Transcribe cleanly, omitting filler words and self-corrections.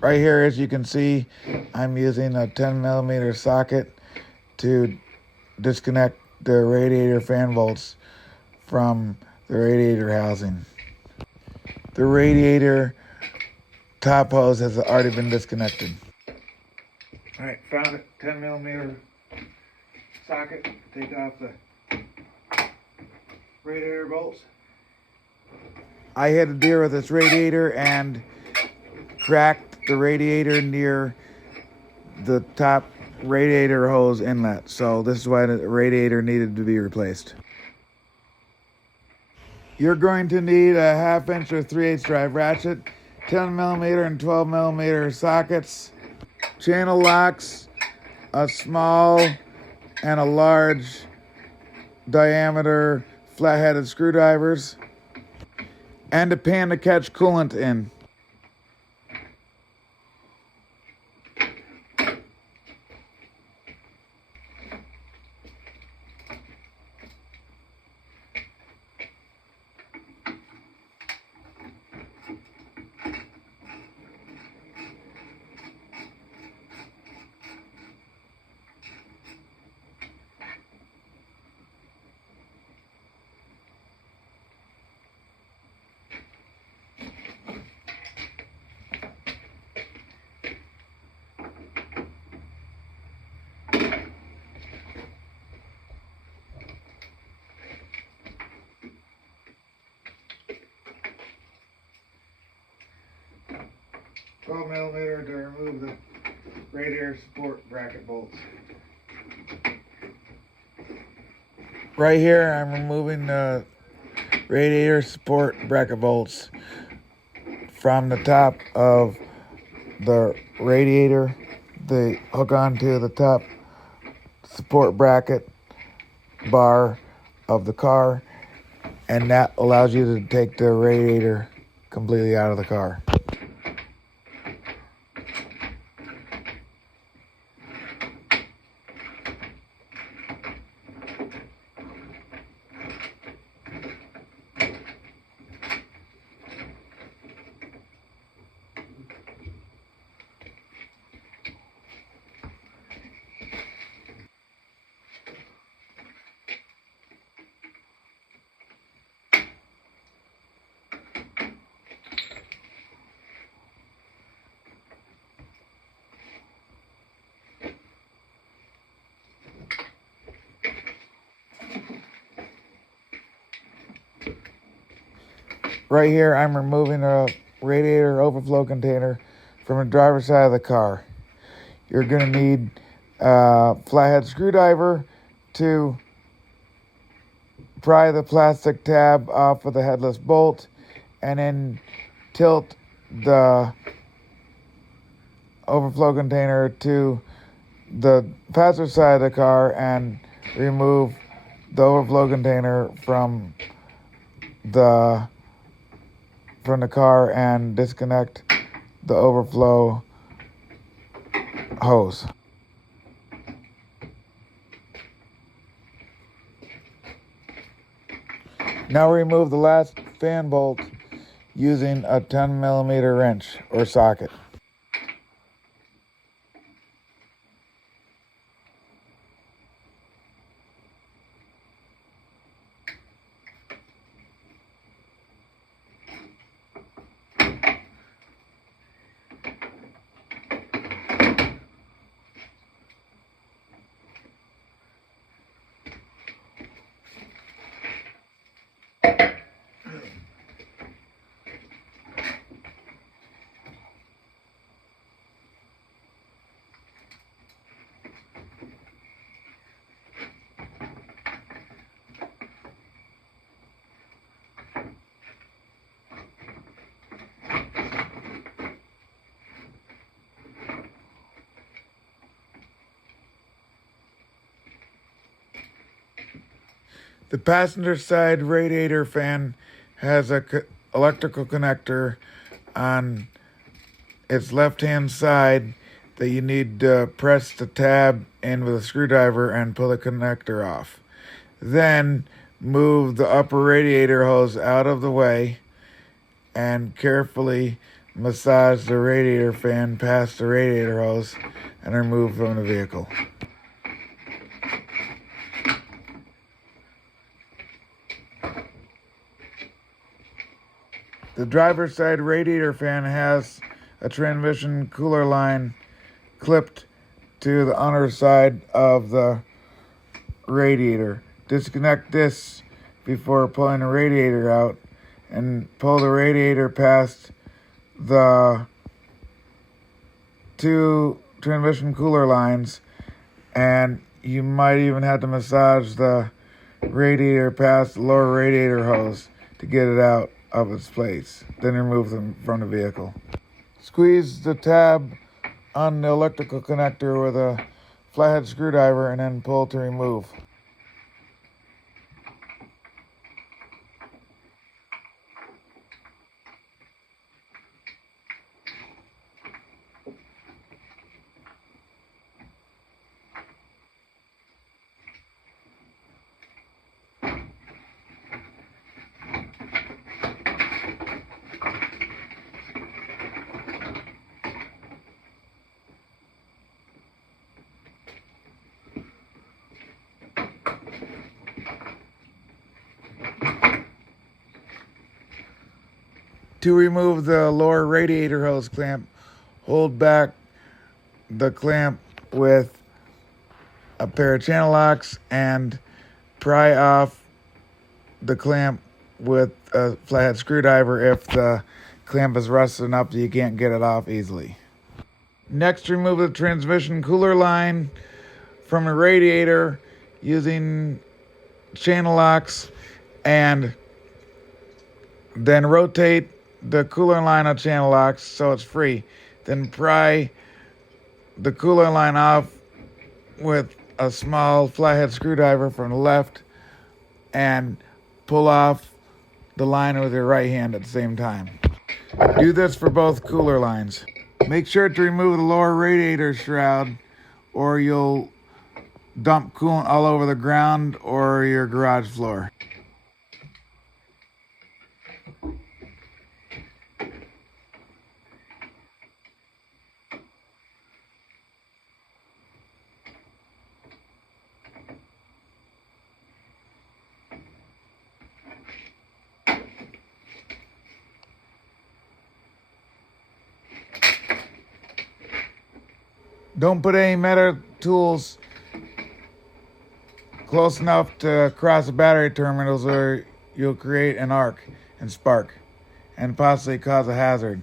Right here, as you can see, I'm using a 10mm socket to disconnect the radiator fan bolts from the radiator housing. The radiator top hose has already been disconnected. All right, found a 10mm socket. Take off the radiator bolts. I had to deal with this radiator and cracked the radiator near the top radiator hose inlet. So this is why the radiator needed to be replaced. You're going to need a 1/2 inch or 3/8 drive ratchet, 10mm and 12mm sockets, channel locks, a small and a large diameter flat-headed screwdrivers, and a pan to catch coolant in. $12mm to remove the radiator support bracket bolts. Right here, I'm removing the radiator support bracket bolts from the top of the radiator. They hook onto the top support bracket bar of the car, and that allows you to take the radiator completely out of the car. Right here, I'm removing a radiator overflow container from the driver's side of the car. You're going to need a flathead screwdriver to pry the plastic tab off of the headless bolt, and then tilt the overflow container to the passenger side of the car and remove the overflow container from the car and disconnect the overflow hose. Now remove the last fan bolt using a 10mm wrench or socket. The passenger side radiator fan has a electrical connector on its left-hand side that you need to press the tab in with a screwdriver and pull the connector off. Then move the upper radiator hose out of the way and carefully massage the radiator fan past the radiator hose and remove from the vehicle. The driver's side radiator fan has a transmission cooler line clipped to the underside of the radiator. Disconnect this before pulling the radiator out and pull the radiator past the two transmission cooler lines, and you might even have to massage the radiator past the lower radiator hose to get it out of its place. Then remove them from the vehicle. Squeeze the tab on the electrical connector with a flathead screwdriver and then pull to remove. To remove the lower radiator hose clamp, hold back the clamp with a pair of channel locks and pry off the clamp with a flathead screwdriver if the clamp is rusted enough that you can't get it off easily. Next, remove the transmission cooler line from the radiator using channel locks, and then rotate the cooler line on channel locks so it's free. Then pry the cooler line off with a small flathead screwdriver from the left and pull off the line with your right hand at the same time. Do this for both cooler lines. Make sure to remove the lower radiator shroud or you'll dump coolant all over the ground or your garage floor. Don't put any metal tools close enough to cross the battery terminals or you'll create an arc and spark and possibly cause a hazard.